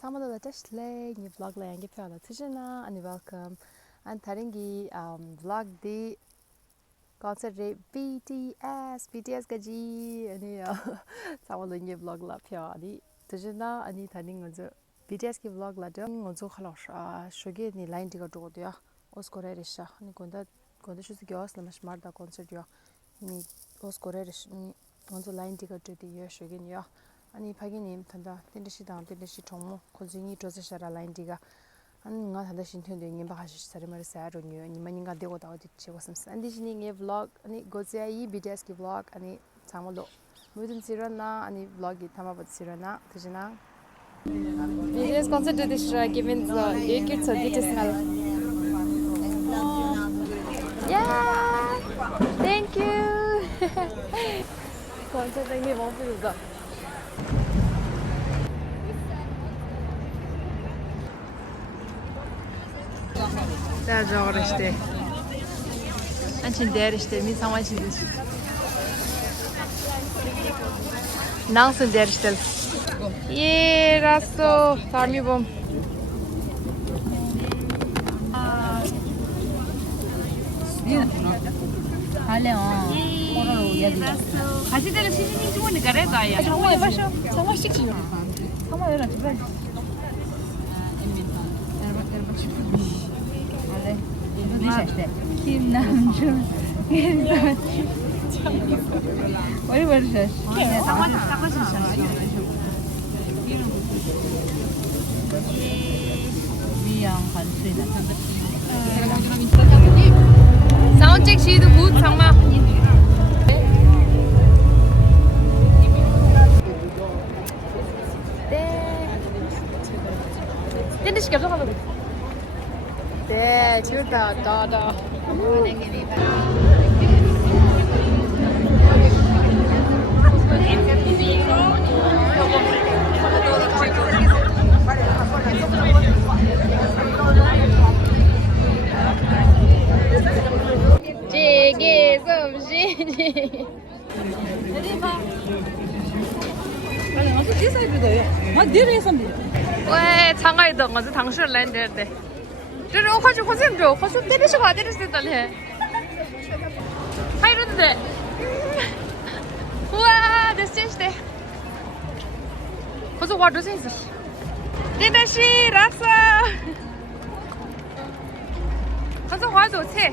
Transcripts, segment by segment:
사무도 다시래 이 vlog 랭게 표현을 트지나 아니 welcome and 다른기 vlog di concert BTS 가지 아니 사무도 이 vlog 라 표현이 트지나 아니 다른 거죠 BTS 기 vlog 라죠 거죠 خلاص 쇼게 니 라인 디가 저거도야 오스코레리샤 아니 건다 슈스 겨스 라마스 마르다 콘서트요 니 오스코레리샤 니 먼저 라인 디가 저디요 쇼게니요 아니 파기님 탄다 텐데시 정모 고징이 조세샤라 라인디가 안가 탄다 신텐데 님바 하시 사르마르 사르뉴 니만인가 되고 다 어디 치고슴 산디시닝 예 vlog 아니 고제이 BTS 기 vlog 아니 참을로 모든 시러나 아니 vlog이 담아버 시러나 드지나 BTS 콘서트 디시라 given the 이렇게 저 디테스날 야 thank you 콘서트 게 너무 좋다 Där gör det işte. Ançin der işte min zaman çiziyor. Nasıl der işte? Ye raso tarmi bom. 할래요. 오늘 여기. 가시들은 시즈닝 좀 오늘 가래가야. 정말 마셔. 정말 식지요. 정말 여러 집에. Kim Namjoon. What was this? Sound check she's good 상마. 근데 시켜 줘. 네, 좋다. 다다. 제게 솜씨. 빨리 와서 디사이드돼요. 아, 내려서 왜 장가이던 거지? 당신 랜드인데. 这种快去快进走，快去这里是吧？这里是哪里？还有的，哇，这真是的，快去挖住真是，真的是拉萨，快去挖走去。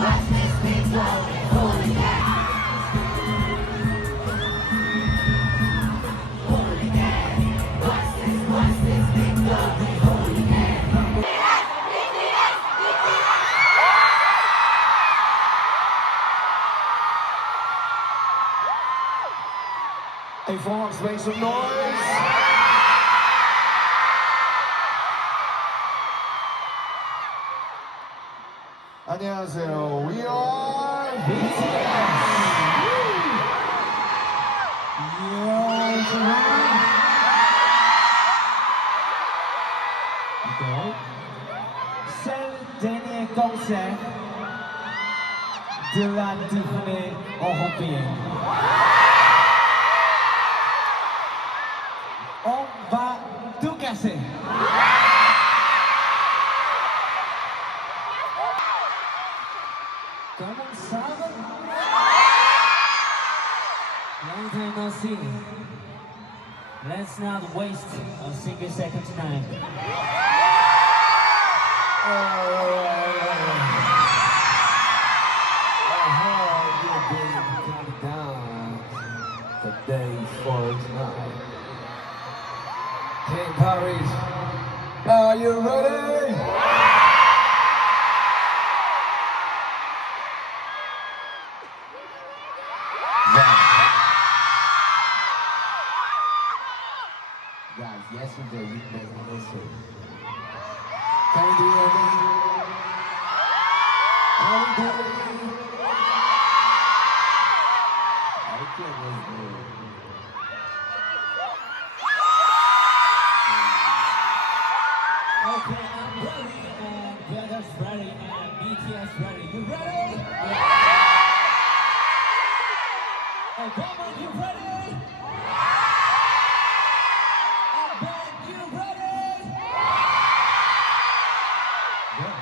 What's this? Hey Fox, make some noise! 안녕하세요. We are BTS. Celle dernier concert de la tournée européenne. On va tout casser. Comment ça va? Long time no see. Let's not waste a single second tonight. You've been counting down the day for tonight. Team Paris, are you ready? Guys, yesterday we played also. Can we do it again? Can we do it again? I can't wait. Okay, I'm ready, and BTS ready, and BTS ready. You ready? Yeah. And Bowman, you ready? And Ben, you ready? Yeah.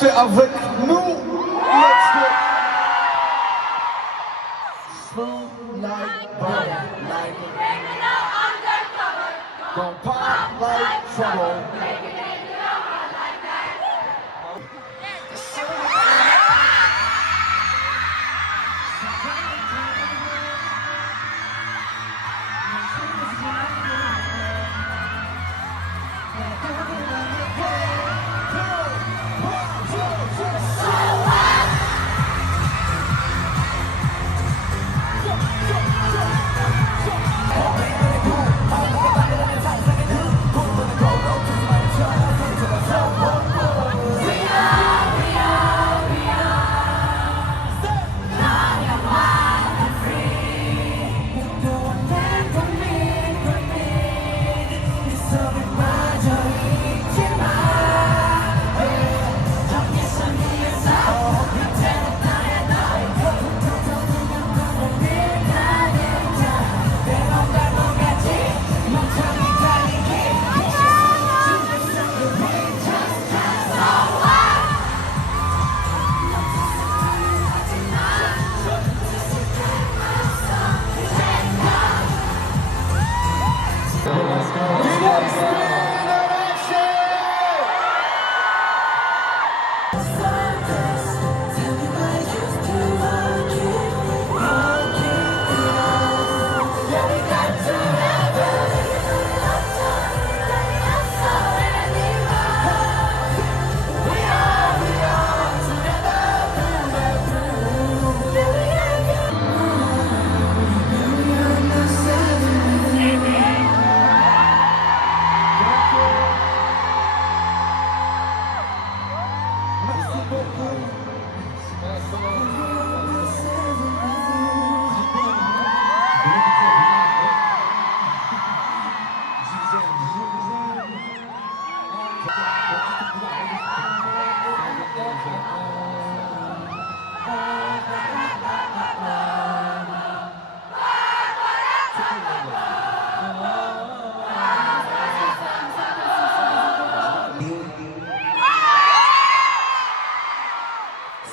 Chantez avec nous. Let's go. Smooth like butter, like gon' pop like trouble.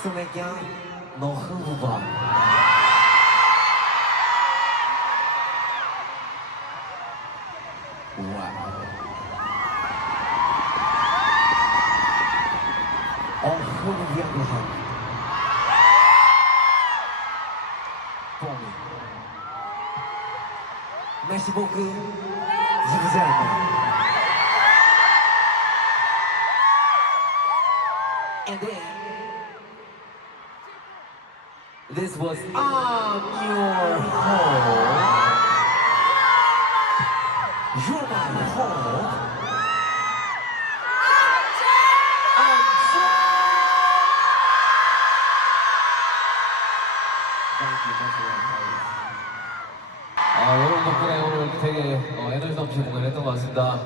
Sumekya no huba. Wow. Enfant de Viagra. Pour moi. Merci beaucoup. Je vous aime. And then this was on your home. You're my home. 여러분 덕분에 오늘 되게 에너지 넘치는 공연을 했던 것 같습니다.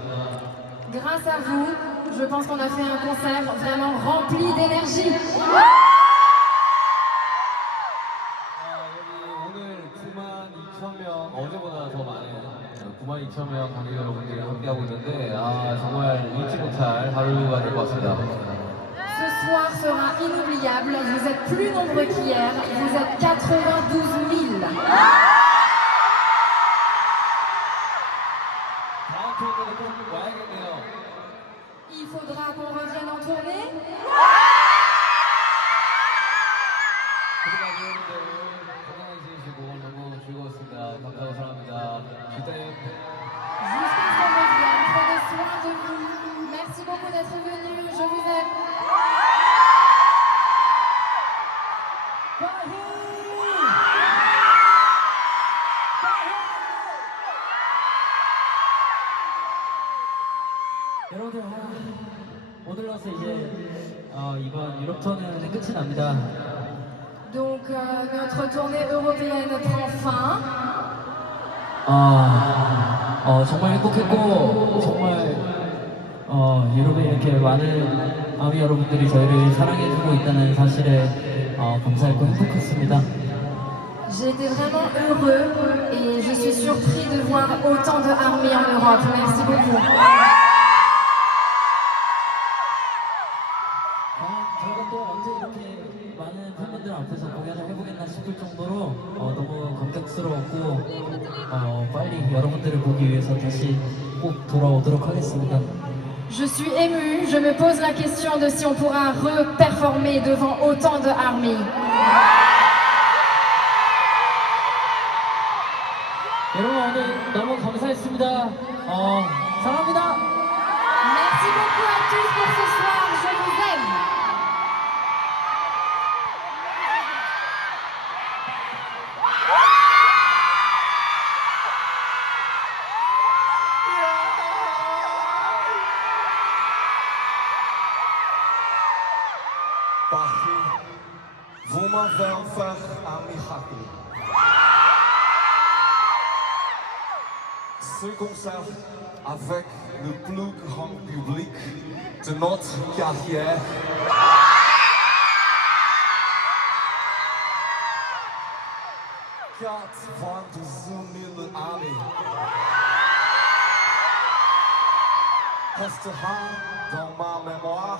Grâce à vous, je pense qu'on a fait un concert vraiment rempli d'énergie. 여기 오늘 92,000명, 어제보다 더 많은 92,000명 관객 여러분들이 함께하고 있는데 정말 잊지 못할 하루가 될 것 같습니다. Ce soir sera inoubliable. Vous êtes plus nombreux qu'hier. Vous êtes 92 000. 다음 투어도 꼭 와야겠네요. Il faudra qu'on revienne en tournée. 그동안 여러분들 건강히 지내시고 너무 즐거웠습니다. 감사하고 사랑합니다. 기다려. Jusqu'à ce qu'on revienne, prenez soin de vous. Merci beaucoup d'être venus. Je vous aime. 여러분들 오늘로서 이제 이번 유럽 투어는 끝이 납니다. Donc notre tournée européenne prend fin. 정말 행복했고 정말 유럽에 이렇게 많은 아미 여러분들이 저희를 사랑해주고 있다는 사실에 감사했고 행복했습니다. J'étais vraiment heureux et je suis surpris de voir autant de armées en Europe. Merci beaucoup. 저희가 영광스러웠고 빨리 여러분들을 보기 위해서 다시 꼭 돌아오도록 하겠습니다. Je suis émue, je me pose la question de si on pourra re-performer devant autant de armies. 여러분 오늘 너무 감사했습니다. 사랑합니다. Merci beaucoup à tous pour ce soir, je vous aime. Vous m'avez offert un miracle. Ce concert avec le plus grand public de notre carrière. 92 000 amis restera dans ma mémoire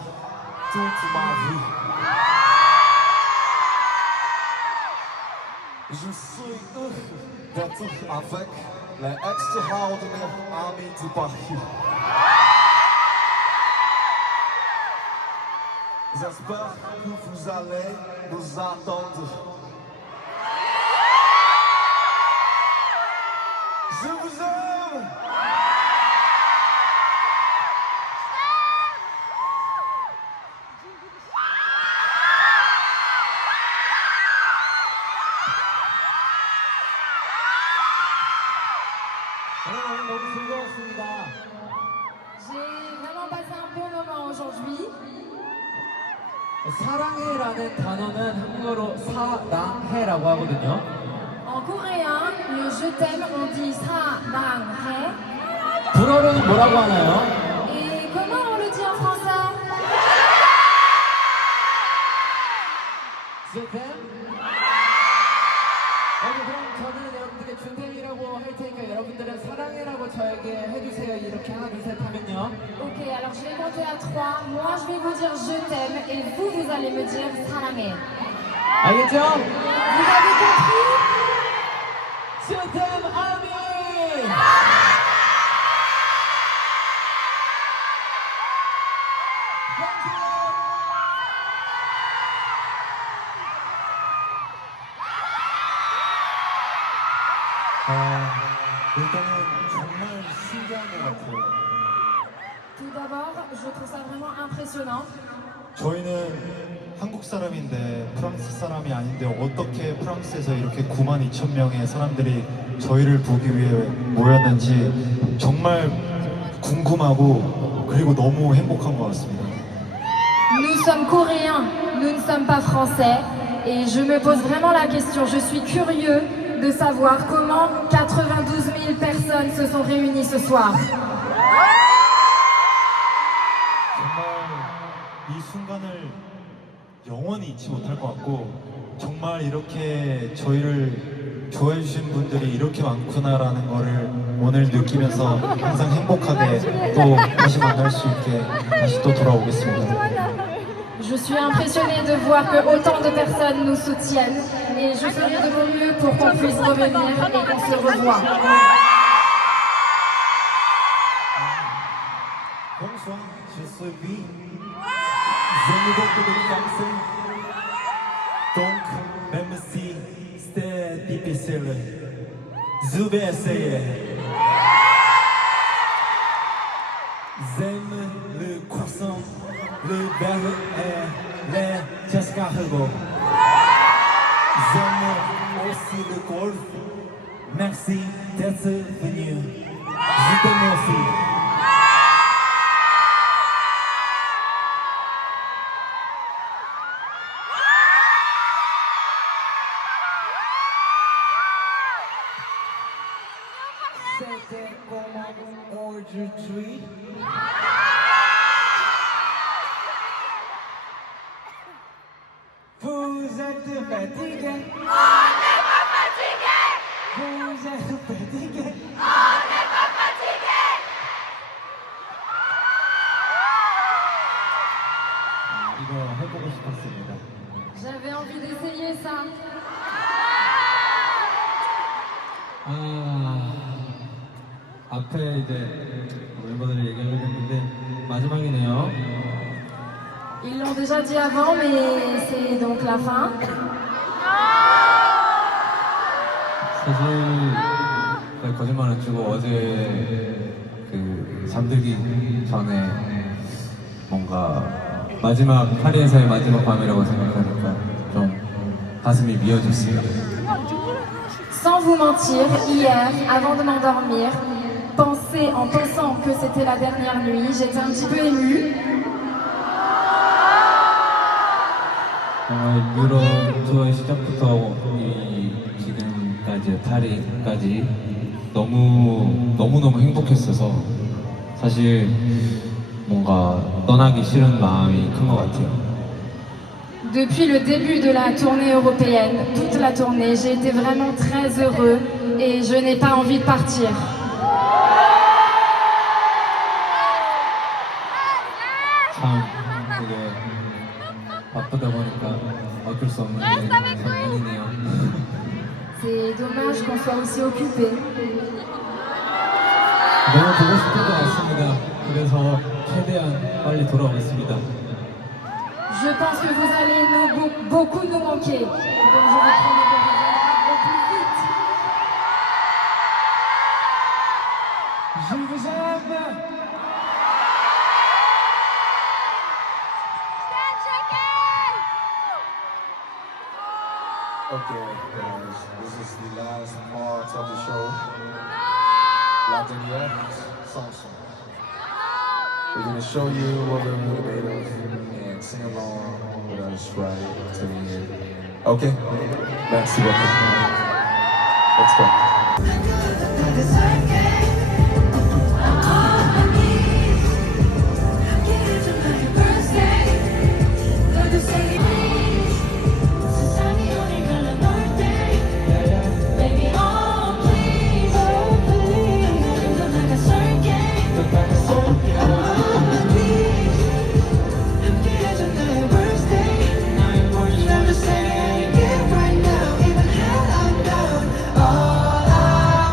toute ma vie. Je suis heureux d'être avec les extraordinaires amis de Paris. J'espère que vous allez nous attendre. Je vous aime! 너무 즐거웠습니다. J'ai vraiment passé un bon moment aujourd'hui. 사랑해라는 단어는 한국어로 사랑해라고 하거든요. En coréen, le je t'aime, on dit saranghae. 불어로는 뭐라고 하나요? Et comment on le dit en français? 그럼 저는 여러분들께 준템이라고 할 테니까 여러분들은 사랑해라고 저에게 해주세요. 이렇게 하나 둘 셋 하면요. Ok, alors je vais compter à 3. Moi, je vais vous dire je t'aime et vous allez me dire saranghae. 알겠죠? Vous avez compris? 준템 아미! 일단은 정말 신기한 것 같아요. Tout d'abord, je trouve ça vraiment impressionnant. 저희는 한국 사람인데 프랑스 사람이 아닌데 어떻게 프랑스에서 이렇게 92,000명의 사람들이 저희를 보기 위해 모였는지 정말 궁금하고 그리고 너무 행복한 것 같습니다. Nous sommes coréens, nous ne sommes pas français. Et je me pose vraiment la question, je suis curieux de savoir comment 92 000 personnes se sont réunies ce soir. 정말 이 순간을 영원히 잊지 못할 것 같고 정말 이렇게 저희를 좋아해 주신 분들이 이렇게 많구나라는 거를 오늘 느끼면서 항상 행복하게 또 다시 만날 수 있게 다시 또 돌아오겠습니다. Je suis impressionnée de voir que autant de personnes nous soutiennent et je ferai de mon mieux pour qu'on puisse revenir et qu'on se revoie. Bonsoir, je suis Guy. Je ne veux que de français. Donc, même si c'était difficile, je vais essayer. J'aime le croissant, le beurre et les escargots. J'aime aussi le golf. Merci d'être venu. Je t'aime aussi. C'était comment aujourd'hui. Vous êtes fatigué. On n'est pas fatigué. Vous êtes fatigué. On n'est pas fatigué. 이거 해보고 싶었습니다. J'avais envie d'essayer ça. 앞에 이제 멤버들이 얘기하려고 했는데 마지막이네요. Ils l'ont déjà dit avant, mais c'est donc la fin. 사실 거짓말 안 치고 어제 그 잠들기 전에 뭔가 마지막 파리에서의 마지막 밤이라고 생각하니까 좀 가슴이 미어졌어요. Sans vous mentir, hier, avant de m'endormir, en pensant que c'était la dernière nuit, j'étais un petit peu émue. 정말 유럽 투어의 시작부터 이 지금까지 파리까지 너무너무 행복했어서 사실 뭔가 떠나기 싫은 마음이 큰 것 같아요. Depuis le début de la tournée européenne, toute la tournée, j'ai été vraiment très heureux et je n'ai pas envie de partir. 참 되게 바쁘다 보니까 어쩔 수 없는 상황이네요. C'est dommage qu'on soit aussi occupé. 너무 보고 싶은 것 같습니다. 그래서 최대한 빨리 돌아오겠습니다. Je pense que vous allez beaucoup nous manquer. Donc je vous promets de revenir au plus vite. Je vous aime. Okay, guys, this is the last part of the show. Locked in yet? Song. We're gonna show you what we're really made of and sing along with us right to the end. Okay? Let's see what Let's go. Never say it right now, even hell I'm down. All I want is you.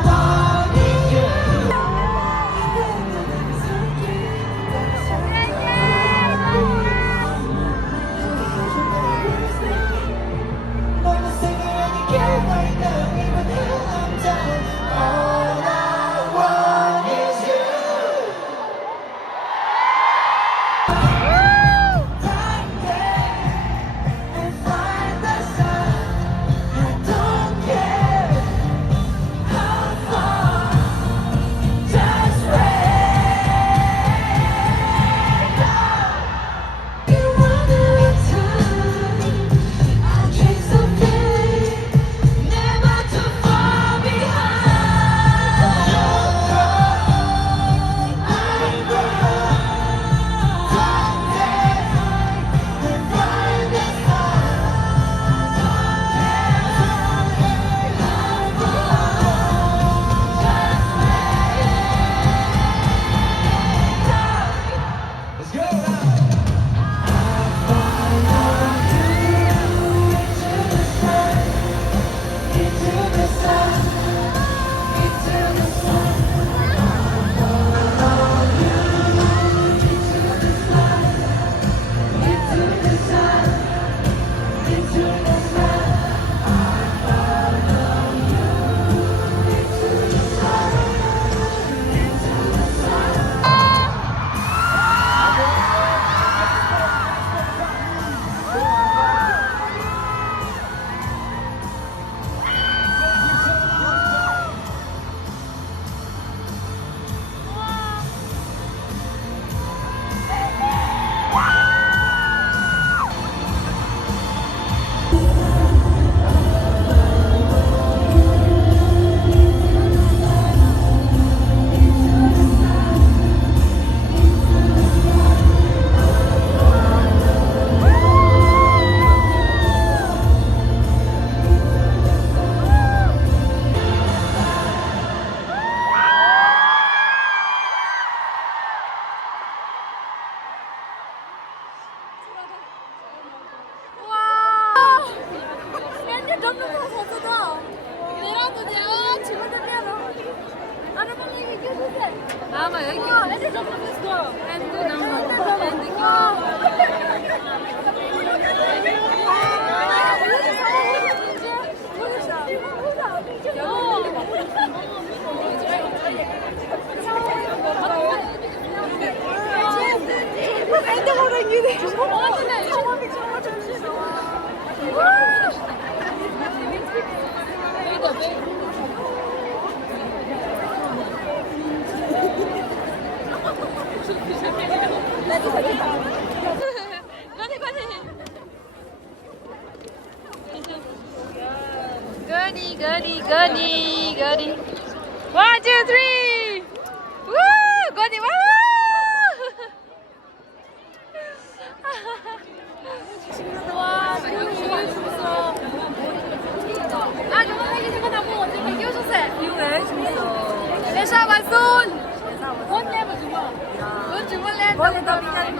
아마 여기 애들 좀 있어. 애들 너무 Gani. 1, 2, 3. Woo! Gani, woo! 와, 너무 재밌어. 아, 너무 되게 생각나고 언제 되게 웃었어. 이거래, 재밌어. 레샤 완손. 원내면 주마. 원 주말래. 원내다 비자리.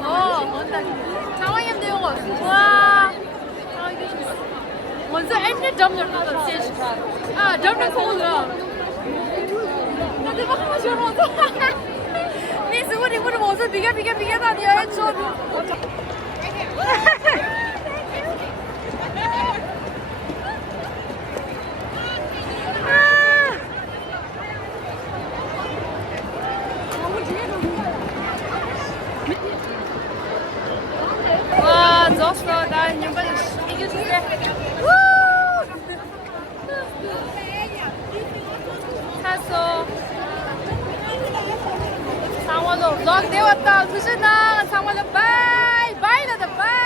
원다. 장황님 대용 없어. 와. 먼저 엔드 점점 나가 스테이지. 아, 점점 통으로. 나 대박 한번 쉬어놓았어. 미스 우리 모두 비가 다녀 해줘. 와, 좋았어. 나 이번에 이겨줄게. 탔어. 상원으로 vlog 되었다. 두신아 상원으로 바이 나다 바이.